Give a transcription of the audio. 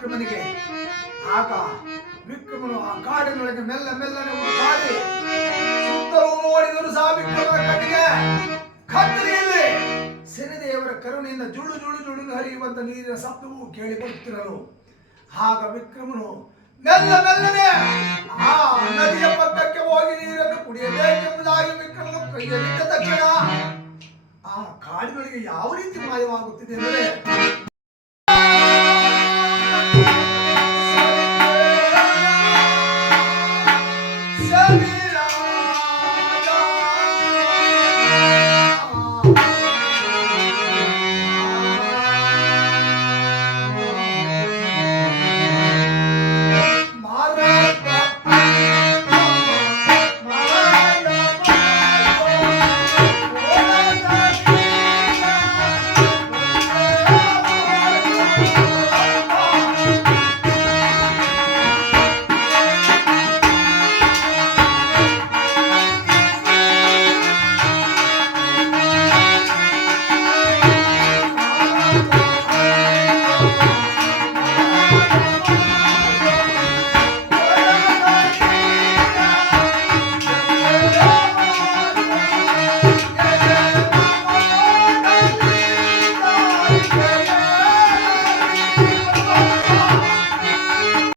ವಿಕ್ರಮನಿಗೆ ಆಗ ವಿಕ್ರಮನು ಆ ಕಾಡಿನೊಳಗೆ ಮೆಲ್ಲ ಮೆಲ್ಲನೆ ಕಾಡಿ ಸುತ್ತಲೂ ನೋಡಿದರು ಸಹ ವಿಕ್ರಮನ ಕಣ್ಣಿಗೆ ಕತ್ತಲೆಯಲ್ಲಿ ಶನಿದೇವರ ಕರುಣೆಯಿಂದ ಜುಳು ಜುಳು ಜುಳು ಹರಿಯುವಂತ ನೀರಿನ ಶಬ್ದವು ಕೇಳಿ ಬರುತ್ತಿರಲು. ಆಗ ವಿಕ್ರಮನು ಮೆಲ್ಲ ಮೆಲ್ಲನೆ ಆ ನದಿಯ ಪಕ್ಕಕ್ಕೆ ಹೋಗಿ ನೀರನ್ನು ಕುಡಿಯಬೇಕೆಂಬುದಾಗಿ ವಿಕ್ರಮನು ಕೈಯಲ್ಲಿದ್ದ ತಕ್ಷಣ ಆ ಕಾಡಿನೊಳಗೆ ಯಾವ ರೀತಿ ಮಾಯವಾಗುತ್ತಿದೆ ಅಂದರೆ Javi.